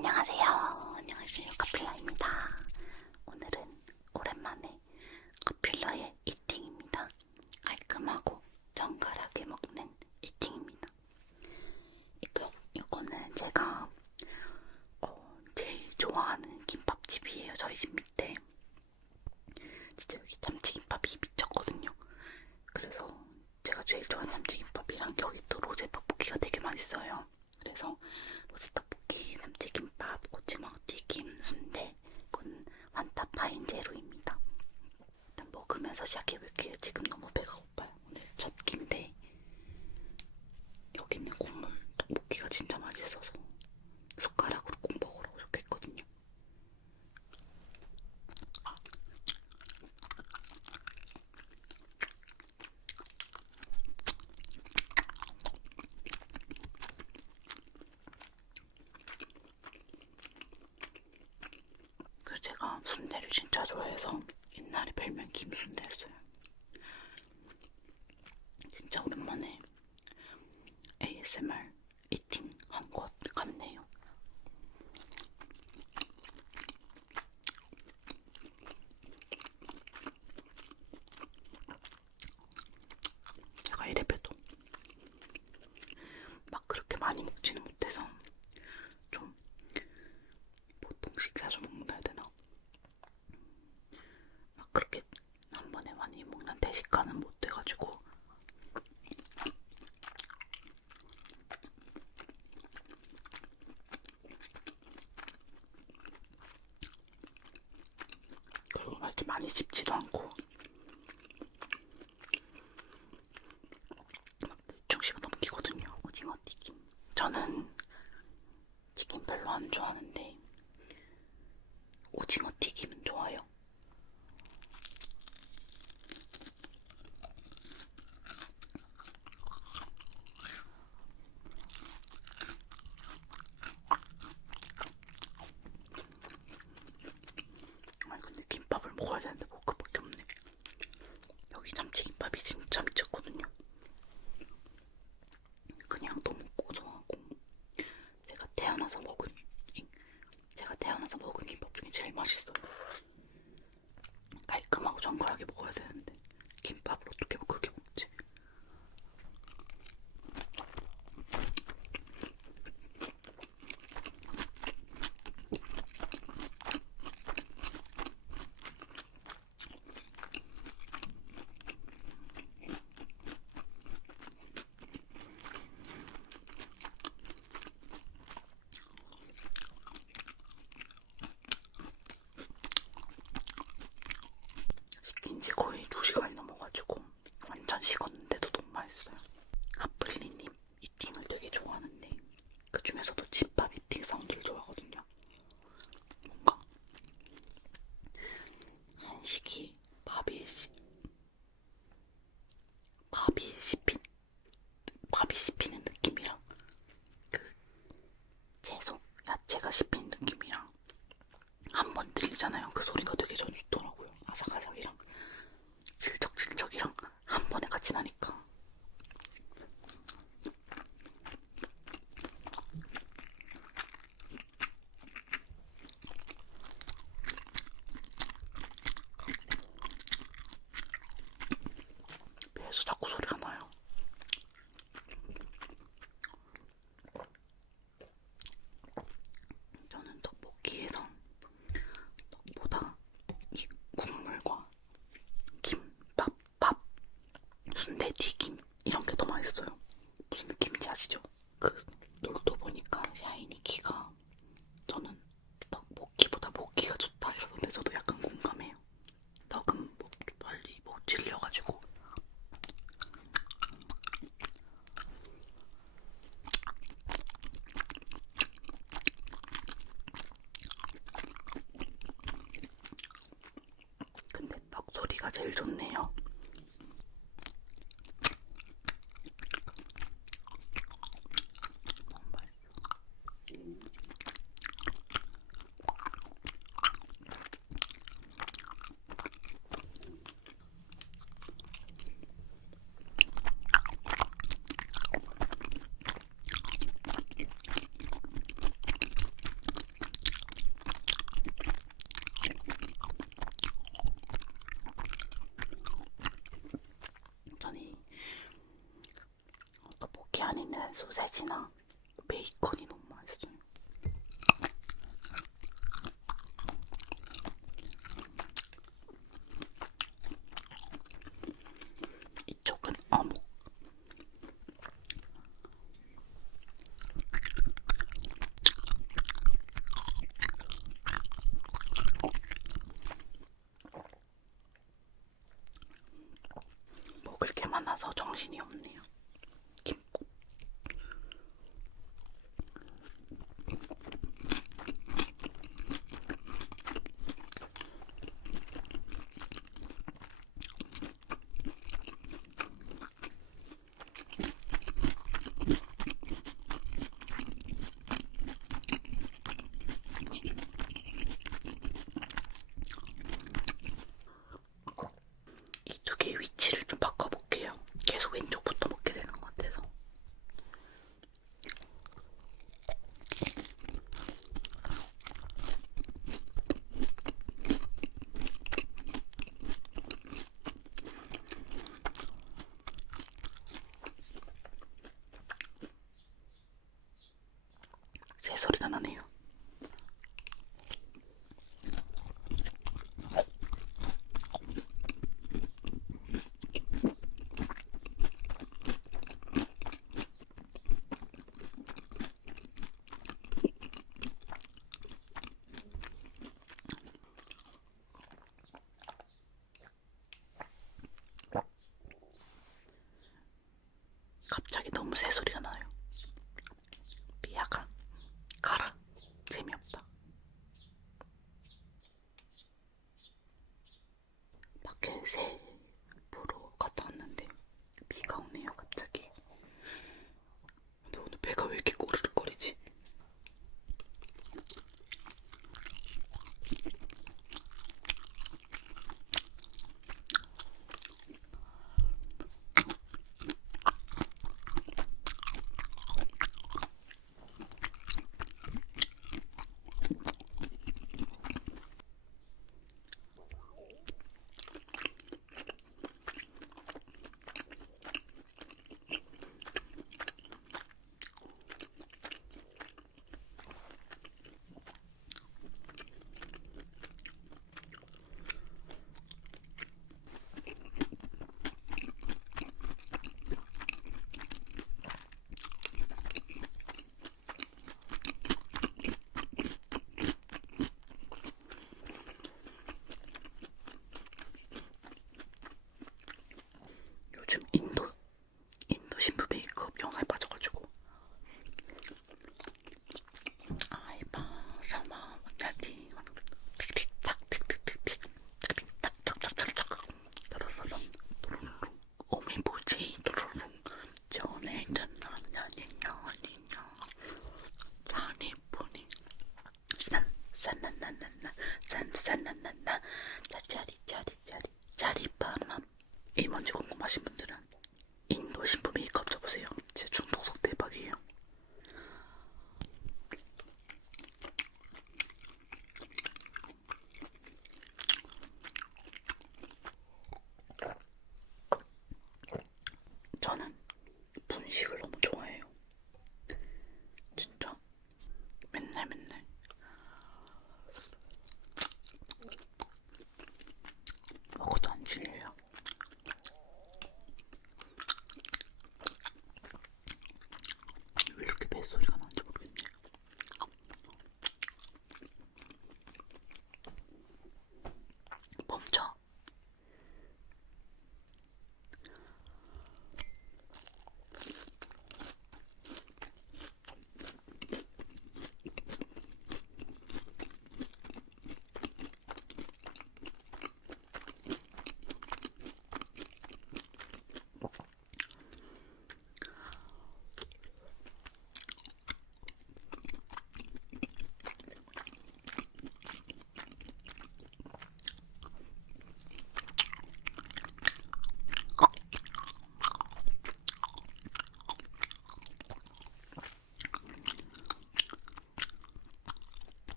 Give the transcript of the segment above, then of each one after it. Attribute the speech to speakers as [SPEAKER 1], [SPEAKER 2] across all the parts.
[SPEAKER 1] 안녕하세요. 안녕하세요. 카필라입니다. 오늘은 오랜만에 카필라의 이팅입니다. 깔끔하고 정갈하게 먹는 이팅입니다. 이거, 이거는 제가 어, 제일 좋아하는 김밥집이에요. 저희 집 밑에. 진짜 여기 참치김밥이 미쳤거든요. 그래서 제가 제일 좋아하는 참치김밥이랑 여기 또 로제 떡볶이가 되게 맛있어요. 그래서 로제 떡 볶이, 참치김밥, 오징어 튀김, 순대, 이건 완타파인 제로입니다. 일단 먹으면서 시작해볼게요. 지금 너무 배가 고파요. 오늘 첫 끼인데 여기 있는 국물 떡볶이가 진짜 맛있어서 숟가락으로 꼭 먹으라고 적혀있거든요. 그 진짜 좋아해서 옛날에 별명 김순대였어요. 진짜 오랜만에 ASMR 이팅 한 것 같네요. 제가 이래봬도 막 그렇게 많이 먹지는 못해서 좀 보통 식사주 먹는다 해야 되나? 막 그렇게 한 번에 많이 먹는 대식가는 못 돼가지고 그리고 막 이렇게 않고 막 중식은 넘기거든요. 오징어 튀김. 저는 튀김 별로 안 좋아하는데 오징어 튀김은 좋아요. 아니 근데 김밥을 먹어야 되는데 뭐. 여기 참치김밥이 진짜 미쳤거든요. 그냥 너무 고소하고 제가 태어나서 먹은 제가 태어나서 먹은 김밥 중에 제일 맛있어요. 깔끔하고 정갈하게 먹어야 되는데 김밥을 어떻게 뭐 그렇게 먹지? 식힌 지 거의 2시간이 넘어가지고 완전 식었는데도 너무 맛있어요. 핫플리님 이팅을 되게 좋아하는데 그 중에서도 집밥 이팅 사운드를 좋아하거든요. 뭔가 한식이 밥이 시, 밥이 씹힌 밥이 씹히는 느낌이랑 그 채소 야채가 씹히는 느낌이랑 한 번 들리잖아요. 그 소리가 되게 전 좋더라고요. 아삭아삭이랑 질척질척이랑 한 번에 같이 나니까. 배에서 자꾸 소리가 나요. 저는 떡볶이에서 떡보다 이 국물과 김밥, 밥, 순대 튀김 이런 게 더 맛있어요. 무슨 느낌인지 아시죠? 그 여기 안 있는 소세지나 베이컨이 너무 맛있어요. 이쪽은 어묵. 먹을 게 많아서 정신이 없네요. como se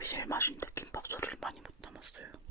[SPEAKER 1] 김밥이 제일 맛있는데 김밥 소리를 많이 못 담았어요.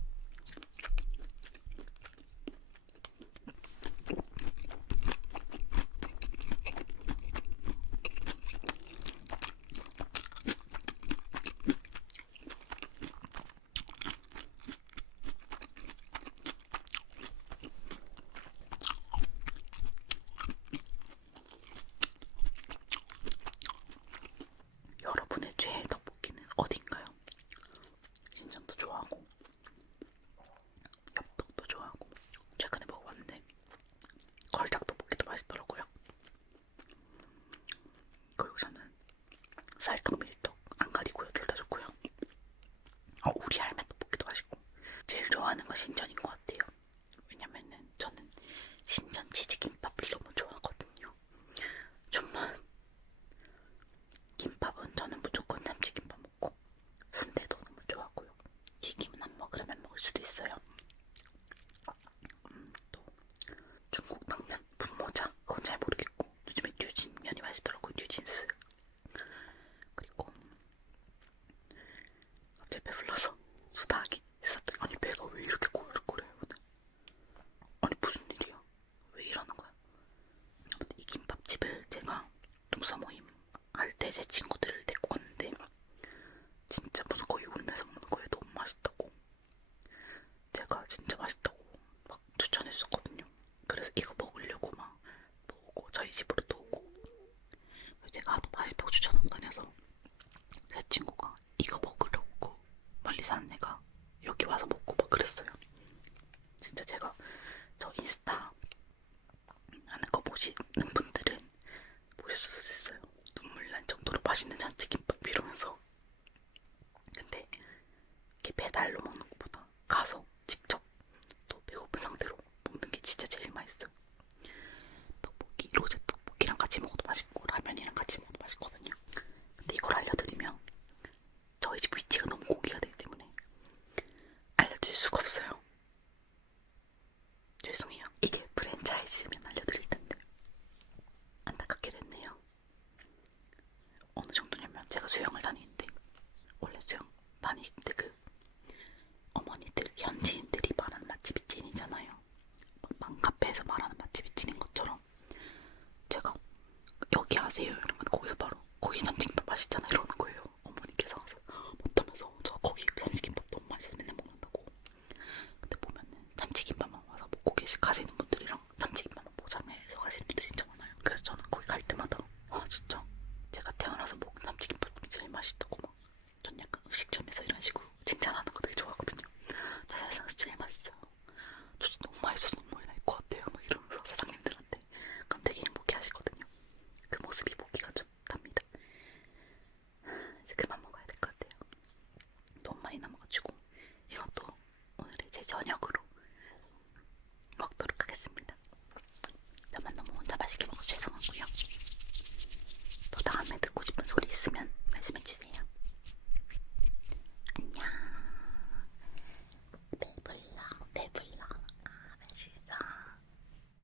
[SPEAKER 1] 신전인 것 인스타 하는 거 보시는 분들은 보셨을 수 있어요. 눈물 난 정도로 맛있는 잔치기 거기서 바로 거기 잠